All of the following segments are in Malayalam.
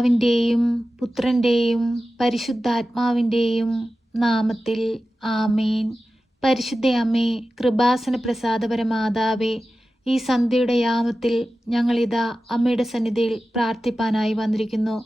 പിതാവിൻ്റെയും പുത്രൻ്റെയും പരിശുദ്ധാത്മാവിൻ്റെയും നാമത്തിൽ ആമേൻ. പരിശുദ്ധ അമ്മേ, കൃപാസന പ്രസാദപരമാതാവേ, ഈ സന്ധ്യയുടെ യാമത്തിൽ ഞങ്ങളിതാ അമ്മയുടെ സന്നിധിയിൽ പ്രാർത്ഥിപ്പാനായി വന്നിരിക്കുന്നു.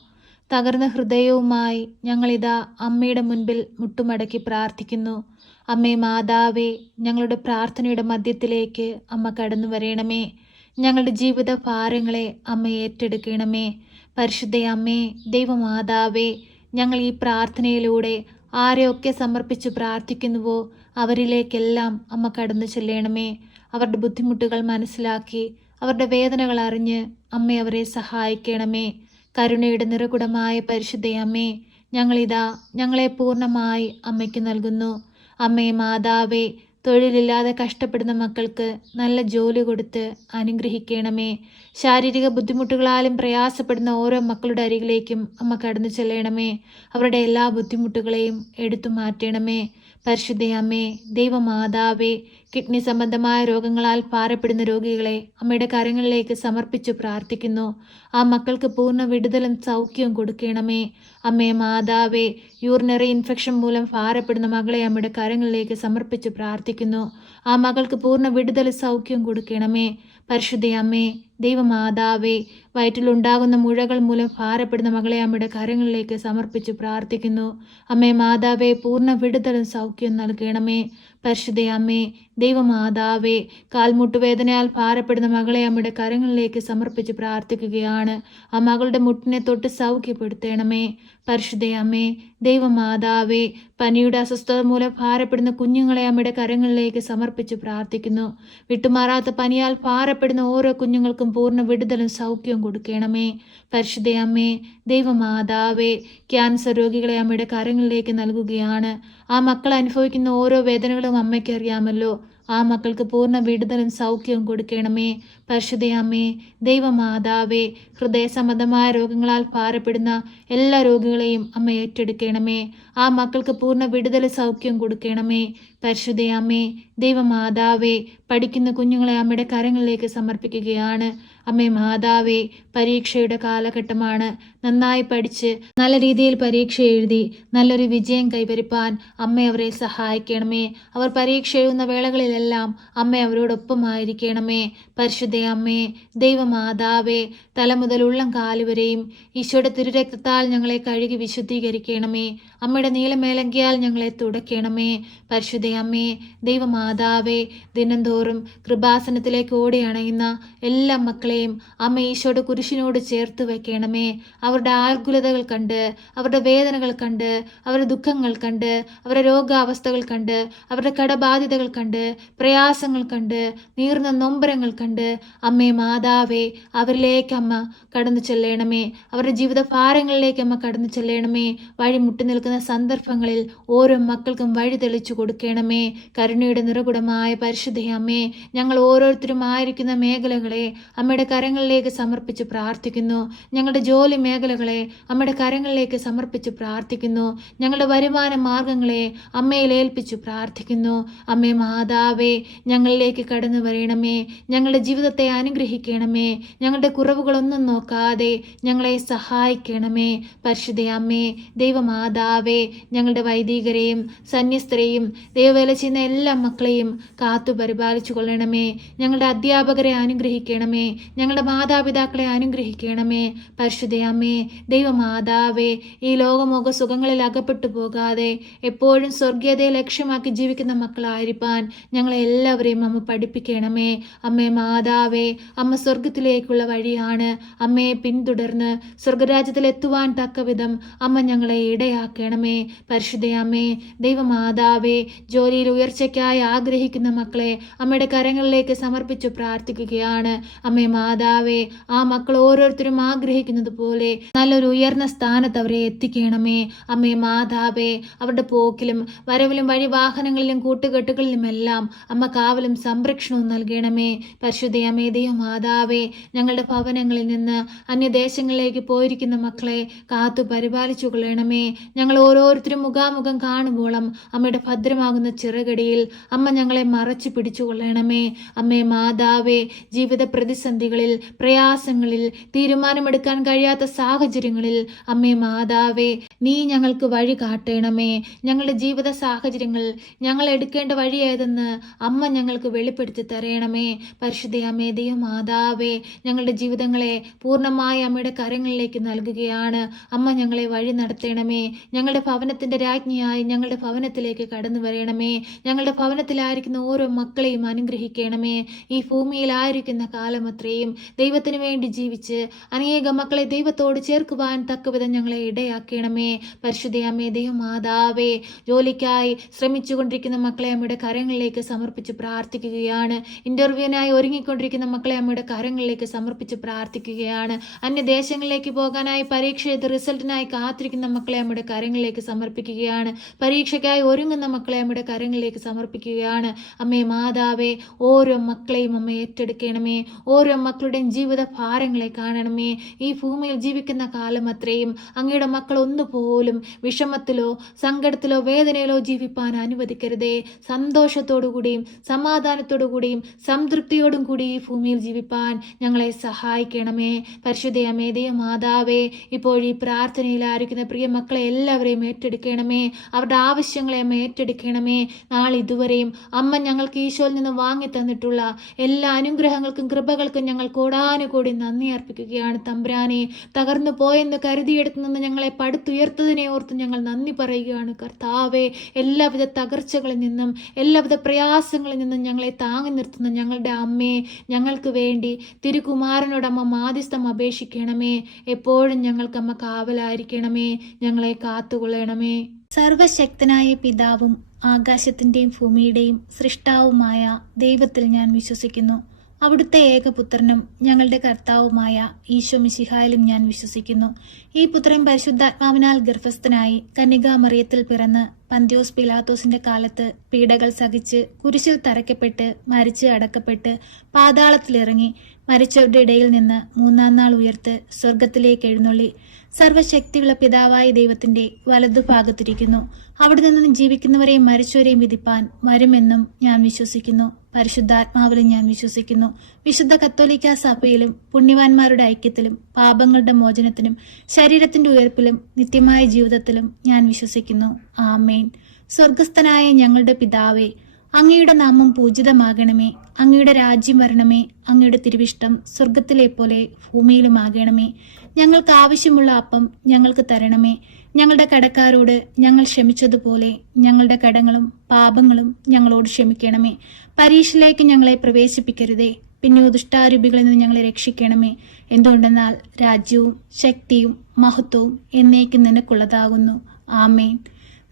തകർന്ന ഹൃദയവുമായി ഞങ്ങളിതാ അമ്മയുടെ മുൻപിൽ മുട്ടുമടക്കി പ്രാർത്ഥിക്കുന്നു. അമ്മേ മാതാവേ, ഞങ്ങളുടെ പ്രാർത്ഥനയുടെ മധ്യത്തിലേക്ക് അമ്മ കടന്നു വരണമേ. ഞങ്ങളുടെ ജീവിത ഭാരങ്ങളെ അമ്മ ഏറ്റെടുക്കണമേ. പരിശുദ്ധ അമ്മേ, ദൈവമാതാവേ, ഞങ്ങൾ ഈ പ്രാർത്ഥനയിലൂടെ ആരെയൊക്കെ സമർപ്പിച്ച് പ്രാർത്ഥിക്കുന്നുവോ അവരിലേക്കെല്ലാം അമ്മ കടന്നു ചെല്ലണമേ. അവരുടെ ബുദ്ധിമുട്ടുകൾ മനസ്സിലാക്കി അവരുടെ വേദനകൾ അറിഞ്ഞ് അമ്മ അവരെ സഹായിക്കണമേ. കരുണയുടെ നിറകുടമായ പരിശുദ്ധ അമ്മേ, ഞങ്ങളിതാ ഞങ്ങളെ പൂർണ്ണമായി അമ്മയ്ക്ക് നൽകുന്നു. അമ്മേ മാതാവേ, തൊഴിലില്ലാതെ കഷ്ടപ്പെടുന്ന മക്കൾക്ക് നല്ല ജോലി കൊടുത്ത് അനുഗ്രഹിക്കണമേ. ശാരീരിക ബുദ്ധിമുട്ടുകളാലും പ്രയാസപ്പെടുന്ന ഓരോ മക്കളുടെ അരികിലേക്കും അമ്മ കടന്നു ചെല്ലണമേ. അവരുടെ എല്ലാ ബുദ്ധിമുട്ടുകളെയും എടുത്തു മാറ്റണമേ. പരിശുദ്ധ അമ്മേ, ദൈവമാതാവേ, കിഡ്നി സംബന്ധമായ രോഗങ്ങളാൽ ഭാരപ്പെടുന്ന രോഗികളെ അമ്മയുടെ കരങ്ങളിലേക്ക് സമർപ്പിച്ചു പ്രാർത്ഥിക്കുന്നു. ആ മക്കൾക്ക് പൂർണ്ണ വിടുതലും സൗഖ്യവും കൊടുക്കണമേ. അമ്മേ മാതാവേ, യൂറിനറി ഇൻഫെക്ഷൻ മൂലം ഭാരപ്പെടുന്ന മകളെ അമ്മയുടെ കരങ്ങളിലേക്ക് സമർപ്പിച്ച് പ്രാർത്ഥിക്കുന്നു. ആ മകൾക്ക് പൂർണ്ണ വിടുതലും സൗഖ്യവും കൊടുക്കണമേ. പരിശുദ്ധ അമ്മേ, ദൈവമാതാവേ, വയറ്റിലുണ്ടാകുന്ന മുഴകൾ മൂലം ഭാരപ്പെടുന്ന മകളെ അമ്മയുടെ കരങ്ങളിലേക്ക് സമർപ്പിച്ച് പ്രാർത്ഥിക്കുന്നു. അമ്മേ മാതാവേ, പൂർണ്ണ വിടുതലും സൗഖ്യം നൽകണമേ. പരിശുദ്ധ അമ്മേ, ദൈവമാതാവേ, കാൽമുട്ടുവേദനയാൽ ഭാരപ്പെടുന്ന മകളെ അമ്മയുടെ കരങ്ങളിലേക്ക് സമർപ്പിച്ച് പ്രാർത്ഥിക്കുകയാണ്. ആ മകളുടെ മുട്ടിനെ തൊട്ട് സൗഖ്യപ്പെടുത്തണമേ. പരിശുദ്ധ അമ്മേ, ദൈവമാതാവേ, പനിയുടെ അസ്വസ്ഥത മൂലം ഭാരപ്പെടുന്ന കുഞ്ഞുങ്ങളെ അമ്മയുടെ കരങ്ങളിലേക്ക് സമർപ്പിച്ച് പ്രാർത്ഥിക്കുന്നു. വിട്ടുമാറാത്ത പനിയാൽ ഭാരപ്പെടുന്ന ഓരോ കുഞ്ഞുങ്ങൾക്കും പൂർണ്ണ വിടുതലും സൗഖ്യവും കൊടുക്കണമേ. പരിശുദ്ധ അമ്മേ, ദൈവമാതാവേ, ക്യാൻസർ രോഗികളെ അമ്മയുടെ കരങ്ങളിലേക്ക് നൽകുകയാണ്. ആ മക്കൾ അനുഭവിക്കുന്ന ഓരോ വേദനകളും അമ്മയ്ക്ക് അറിയാമല്ലോ. ആ മക്കൾക്ക് പൂർണ്ണ വിടുതലും സൗഖ്യവും കൊടുക്കണമേ. പരിശുദ്ധ അമ്മേ, ദൈവമാതാവേ, ഹൃദയ സംബന്ധമായ രോഗങ്ങളാൽ ഭാരപ്പെടുന്ന എല്ലാ രോഗികളെയും അമ്മ ഏറ്റെടുക്കണമേ. ആ മക്കൾക്ക് പൂർണ്ണ വിടുതൽ സൗഖ്യം കൊടുക്കണമേ. പരിശുദ്ധ അമ്മേ, ദൈവമാതാവേ, പഠിക്കുന്ന കുഞ്ഞുങ്ങളെ അമ്മയുടെ കരങ്ങളിലേക്ക് സമർപ്പിക്കുകയാണ്. അമ്മേ മാതാവേ, പരീക്ഷയുടെ കാലഘട്ടമാണ്. നന്നായി പഠിച്ച് നല്ല രീതിയിൽ പരീക്ഷ എഴുതി നല്ലൊരു വിജയം കൈവരിപ്പാൻ അമ്മ അവരെ സഹായിക്കണമേ. അവർ പരീക്ഷ എഴുതുന്ന വേളകളിലെല്ലാം അമ്മ അവരോടൊപ്പമായിരിക്കണമേ. പരിശുദ്ധ അമ്മേ, ദൈവമാതാവേ, തല മുതൽ ഉള്ളം കാലുവരെയും ഈശോയുടെ തിരുരക്തത്താൽ ഞങ്ങളെ കഴുകി വിശുദ്ധീകരിക്കണമേ. അമ്മയുടെ നീലമേലങ്കിയാൽ ഞങ്ങളെ തുടയ്ക്കണമേ. പരിശുദ്ധ അമ്മേ, ദൈവമാതാവേ, ദിനംതോറും കൃപാസനത്തിലേക്ക് ഓടി അണയുന്ന എല്ലാ മക്കളെയും അമ്മ ഈശോയുടെ കുരിശിനോട് ചേർത്ത് വയ്ക്കണമേ. അവരുടെ ആകുലതകൾ കണ്ട്, അവരുടെ വേദനകൾ കണ്ട്, അവരുടെ ദുഃഖങ്ങൾ കണ്ട്, അവരുടെ രോഗാവസ്ഥകൾ കണ്ട്, അവരുടെ കടബാധ്യതകൾ കണ്ട്, പ്രയാസങ്ങൾ കണ്ട്, നീർന്ന നൊമ്പരങ്ങൾ കണ്ട് അമ്മേ മാതാവേ, അവരിലേക്ക് അമ്മ കടന്നു ചെല്ലണമേ. അവരുടെ ജീവിത ഭാരങ്ങളിലേക്ക് അമ്മ കടന്നു ചെല്ലണമേ. വഴി മുട്ടി നിൽക്കുന്ന സന്ദർഭങ്ങളിൽ ഓരോ മക്കൾക്കും വഴി തെളിച്ചു കൊടുക്കണമേ. കരുണയുടെ നിറകുടമായ പരിശുദ്ധ അമ്മേ, ഞങ്ങൾ ഓരോരുത്തരും ആയിരിക്കുന്ന മേഖലകളെ അമ്മയുടെ കരങ്ങളിലേക്ക് സമർപ്പിച്ച് പ്രാർത്ഥിക്കുന്നു. ഞങ്ങളുടെ ജോലി മേഖലകളെ അമ്മയുടെ കരങ്ങളിലേക്ക് സമർപ്പിച്ച് പ്രാർത്ഥിക്കുന്നു. ഞങ്ങളുടെ വരുമാന മാർഗങ്ങളെ അമ്മയിൽ ഏൽപ്പിച്ചു പ്രാർത്ഥിക്കുന്നു. അമ്മേ മാതാവേ, ഞങ്ങളിലേക്ക് കടന്നു വരണമേ. ഞങ്ങളുടെ ജീവിതത്തെ അനുഗ്രഹിക്കണമേ. ഞങ്ങളുടെ കുറവുകളൊന്നും നോക്കാതെ ഞങ്ങളെ സഹായിക്കണമേ. പരിശുദ്ധ അമ്മേ, ദൈവമാതാവേ, ഞങ്ങളുടെ വൈദികരെയും സന്യസ്തരെയും ദൈവവേല ചെയ്യുന്ന എല്ലാ മക്കളെയും കാത്തു പരിപാലിച്ചു കൊള്ളണമേ. ഞങ്ങളുടെ അധ്യാപകരെ അനുഗ്രഹിക്കണമേ. ഞങ്ങളുടെ മാതാപിതാക്കളെ അനുഗ്രഹിക്കണമേ. പരിശുദ്ധ അമ്മേ, ദൈവമാതാവേ, ഈ ലോകമോഹ സുഖങ്ങളിൽ അകപ്പെട്ടു പോകാതെ എപ്പോഴും സ്വർഗീയതയെ ലക്ഷ്യമാക്കി ജീവിക്കുന്ന മക്കളായിരിക്കാൻ ഞങ്ങളെ എല്ലാവരെയും അമ്മ പഠിപ്പിക്കണമേ. അമ്മേ മാതാവേ, അമ്മ സ്വർഗത്തിലേക്കുള്ള വഴിയാണ്. അമ്മയെ പിന്തുടർന്ന് സ്വർഗരാജ്യത്തിൽ എത്തുവാൻ തക്കവിധം അമ്മ ഞങ്ങളെ ഇടയാക്കണമേ. പരിശുദ്ധ അമ്മേ, ദൈവമാതാവേ, ജോലിയിൽ ഉയർച്ചയ്ക്കായി ആഗ്രഹിക്കുന്ന മക്കളെ അമ്മയുടെ കരങ്ങളിലേക്ക് സമർപ്പിച്ചു പ്രാർത്ഥിക്കുകയാണ്. അമ്മേ മാതാവേ, ആ മക്കൾ ഓരോരുത്തരും ആഗ്രഹിക്കുന്നത് പോലെ നല്ലൊരു ഉയർന്ന സ്ഥാനത്ത് അവരെ എത്തിക്കണമേ. അമ്മേ മാതാവേ, അവരുടെ പോക്കിലും വരവിലും വഴി വാഹനങ്ങളിലും കൂട്ടുകെട്ടുകളിലുമെല്ലാം അമ്മ കാവലും സംരക്ഷണവും നൽകണമേ. പരിശുദ്ധ അമ്മേ, ദൈവമാതാവേ, ഞങ്ങളുടെ ഭവനങ്ങളിൽ നിന്ന് അന്യദേശങ്ങളിലേക്ക് പോയിരിക്കുന്ന മക്കളെ കാത്തു പരിപാലിച്ചു കൊള്ളണമേ. ഞങ്ങൾ ഓരോ ഓരോരുത്തരും മുഖാമുഖം കാണുമ്പോളം അമ്മയുടെ ഭദ്രമാകുന്ന ചിറകടിയിൽ അമ്മ ഞങ്ങളെ മറച്ചു പിടിച്ചുകൊള്ളണമേ. അമ്മേ മാതാവേ, ജീവിത പ്രതിസന്ധികളിൽ, പ്രയാസങ്ങളിൽ, തീരുമാനമെടുക്കാൻ കഴിയാത്ത സാഹചര്യങ്ങളിൽ അമ്മേ മാതാവേ, നീ ഞങ്ങൾക്ക് വഴി കാട്ടണമേ. ഞങ്ങളുടെ ജീവിത സാഹചര്യങ്ങൾ ഞങ്ങൾ എടുക്കേണ്ട വഴി ഏതെന്ന് അമ്മ ഞങ്ങൾക്ക് വെളിപ്പെടുത്തി തരണമേ. പരിശുദ്ധ അമ്മേ ദൈവമാതാവേ, ഞങ്ങളുടെ ജീവിതങ്ങളെ പൂർണ്ണമായി അമ്മയുടെ കരങ്ങളിലേക്ക് നൽകുകയാണ്. അമ്മ ഞങ്ങളെ വഴി നടത്തണമേ. ഞങ്ങളുടെ ഭവനത്തിന്റെ രാജ്ഞിയായി ഞങ്ങളുടെ ഭവനത്തിലേക്ക് കടന്നു വരണമേ. ഞങ്ങളുടെ ഭവനത്തിലായിരിക്കുന്ന ഓരോ മക്കളെയും അനുഗ്രഹിക്കണമേ. ഈ ഭൂമിയിലായിരിക്കുന്ന കാലമത്രയും ദൈവത്തിന് വേണ്ടി ജീവിച്ച് അനേക മക്കളെ ദൈവത്തോട് ചേർക്കുവാൻ തക്കവിധം ഞങ്ങളെ ഇടയാക്കണമേ. പരിശുദ്ധ അമ്മേ ദൈവമാതാവേ, ജോലിക്കായി ശ്രമിച്ചുകൊണ്ടിരിക്കുന്ന മക്കളെ അമ്മയുടെ കരങ്ങളിലേക്ക് സമർപ്പിച്ച് പ്രാർത്ഥിക്കുകയാണ്. ഇന്റർവ്യൂവിനായി ഒരുങ്ങിക്കൊണ്ടിരിക്കുന്ന മക്കളെ അമ്മയുടെ കരങ്ങളിലേക്ക് സമർപ്പിച്ച് പ്രാർത്ഥിക്കുകയാണ്. അന്യദേശങ്ങളിലേക്ക് പോകാനായി പരീക്ഷ എഴുതി റിസൾട്ടിനായി കാത്തിരിക്കുന്ന മക്കളെ അമ്മയുടെ കരങ്ങളിലേക്ക് സമർപ്പിക്കുകയാണ്. പരീക്ഷയ്ക്കായി ഒരുങ്ങുന്ന മക്കളെ അമ്മയുടെ കരങ്ങളിലേക്ക് സമർപ്പിക്കുകയാണ്. അമ്മേ മാതാവേ, ഓരോ മക്കളെയും അമ്മ ഏറ്റെടുക്കണമേ. ഓരോ മക്കളുടെയും ജീവിത ഭാരങ്ങളെ കാണണമേ. ഈ ഭൂമിയിൽ ജീവിക്കുന്ന കാലം അത്രയും അങ്ങയുടെ മക്കൾ ഒന്നുപോലും വിഷമത്തിലോ സങ്കടത്തിലോ വേദനയിലോ ജീവിപ്പാൻ അനുവദിക്കരുതേ. സന്തോഷത്തോടു കൂടിയും സമാധാനത്തോടു കൂടിയും സംതൃപ്തിയോടും കൂടി ഈ ഭൂമിയിൽ ജീവിപ്പാൻ ഞങ്ങളെ സഹായിക്കണമേ. പരിശുദ്ധ അമ്മേ ദൈവമാതാവേ, ഇപ്പോൾ ഈ പ്രാർത്ഥനയിലായിരിക്കുന്ന പ്രിയ മക്കളെ എല്ലാവരെയും ഏറ്റെടുക്കണമേ. അവരുടെ ആവശ്യങ്ങളെ അമ്മ ഏറ്റെടുക്കണമേ. നാളിതുവരെയും അമ്മ ഞങ്ങൾക്ക് ഈശോയിൽ നിന്ന് വാങ്ങി തന്നിട്ടുള്ള എല്ലാ അനുഗ്രഹങ്ങൾക്കും കൃപകൾക്കും ഞങ്ങൾ കോടാനുകോടി നന്ദി അർപ്പിക്കുകയാണ്. തമ്പുരാനെ, തകർന്നു പോയെന്ന് കരുതിയെടുത്തു നിന്ന് ഞങ്ങളെ പടുത്തുയർത്തതിനെ ഓർത്ത് ഞങ്ങൾ നന്ദി പറയുകയാണ്. കർത്താവെ, എല്ലാവിധ തകർച്ചകളിൽ നിന്നും എല്ലാവിധ പ്രയാസങ്ങളിൽ നിന്നും ഞങ്ങളെ താങ്ങി നിർത്തുന്ന ഞങ്ങളുടെ അമ്മയെ, ഞങ്ങൾക്ക് വേണ്ടി തിരുകുമാരനോട് അമ്മ മാധ്യസ്ഥം അപേക്ഷിക്കണമേ. എപ്പോഴും ഞങ്ങൾക്ക് അമ്മ കാവലായിരിക്കണമേ. ഞങ്ങളെ കാത്തുകൊള്ളണമേ. സർവശക്തനായ പിതാവും ആകാശത്തിന്റെയും ഭൂമിയുടെയും സൃഷ്ടാവുമായ ദൈവത്തിൽ ഞാൻ വിശ്വസിക്കുന്നു. അവിടുത്തെ ഏകപുത്രനും ഞങ്ങളുടെ കർത്താവുമായ ഈശോ മിശിഹായിലും ഞാൻ വിശ്വസിക്കുന്നു. ഈ പുത്രൻ പരിശുദ്ധാത്മാവിനാൽ ഗർഭസ്ഥനായി കന്യകാമറിയത്തിൽ പിറന്ന് പന്ത്യോസ് പിലാത്തോസിന്റെ കാലത്ത് പീഡകൾ സഹിച്ച് കുരിശിൽ തറയ്ക്കപ്പെട്ട് മരിച്ച് അടക്കപ്പെട്ട് പാതാളത്തിലിറങ്ങി മരിച്ചവരുടെ ഇടയിൽ നിന്ന് മൂന്നാം നാൾ ഉയർത്ത് സ്വർഗത്തിലേക്ക് എഴുന്നള്ളി സർവശക്തിയുള്ള പിതാവായ ദൈവത്തിന്റെ വലതുഭാഗത്തിരിക്കുന്നു. അവിടെ നിന്ന് ജീവിക്കുന്നവരെയും മരിച്ചവരെയും വിധിപ്പാൻ വരുമെന്നും ഞാൻ വിശ്വസിക്കുന്നു. പരിശുദ്ധാത്മാവിലും ഞാൻ വിശ്വസിക്കുന്നു. വിശുദ്ധ കത്തോലിക്ക സഭയിലും പുണ്യവാന്മാരുടെ ഐക്യത്തിലും പാപങ്ങളുടെ മോചനത്തിനും ശരീരത്തിന്റെ ഉയർപ്പിലും നിത്യമായ ജീവിതത്തിലും ഞാൻ വിശ്വസിക്കുന്നു. ആമേൻ. സ്വർഗസ്ഥനായ ഞങ്ങളുടെ പിതാവേ, അങ്ങയുടെ നാമം പൂജിതമാകണമേ. അങ്ങയുടെ രാജ്യം വരണമേ. അങ്ങയുടെ തിരുവിഷ്ടം സ്വർഗത്തിലെ പോലെ ഭൂമിയിലുമാകണമേ. ഞങ്ങൾക്ക് ആവശ്യമുള്ള അപ്പം ഞങ്ങൾക്ക് തരണമേ. ഞങ്ങളുടെ കടക്കാരോട് ഞങ്ങൾ ക്ഷമിച്ചതുപോലെ ഞങ്ങളുടെ കടങ്ങളും പാപങ്ങളും ഞങ്ങളോട് ക്ഷമിക്കണമേ. പരീക്ഷയിലേക്ക് ഞങ്ങളെ പ്രവേശിപ്പിക്കരുതേ, പിന്നെ ദുഷ്ടാരൂപികളിൽ നിന്ന് ഞങ്ങളെ രക്ഷിക്കണമേ. എന്തുകൊണ്ടെന്നാൽ രാജ്യവും ശക്തിയും മഹത്വവും എന്നേക്കും നിനക്കുള്ളതാകുന്നു. ആമേൻ.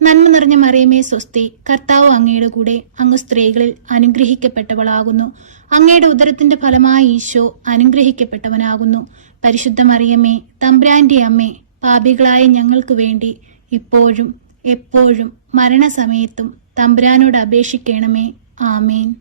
നന്മ നിറഞ്ഞ മറിയമേ സ്വസ്തി, കർത്താവ് അങ്ങയുടെ കൂടെ, അങ്ങ് സ്ത്രീകളിൽ അനുഗ്രഹിക്കപ്പെട്ടവളാകുന്നു. അങ്ങയുടെ ഉദരത്തിന്റെ ഫലമായി ഈശോ അനുഗ്രഹിക്കപ്പെട്ടവനാകുന്നു. പരിശുദ്ധ മറിയമേ, തമ്പുരാന്റെ അമ്മേ, പാപികളായ ഞങ്ങൾക്ക് വേണ്ടി ഇപ്പോഴും എപ്പോഴും മരണസമയത്തും തമ്പുരാനോട് അപേക്ഷിക്കണമേ. ആമേൻ.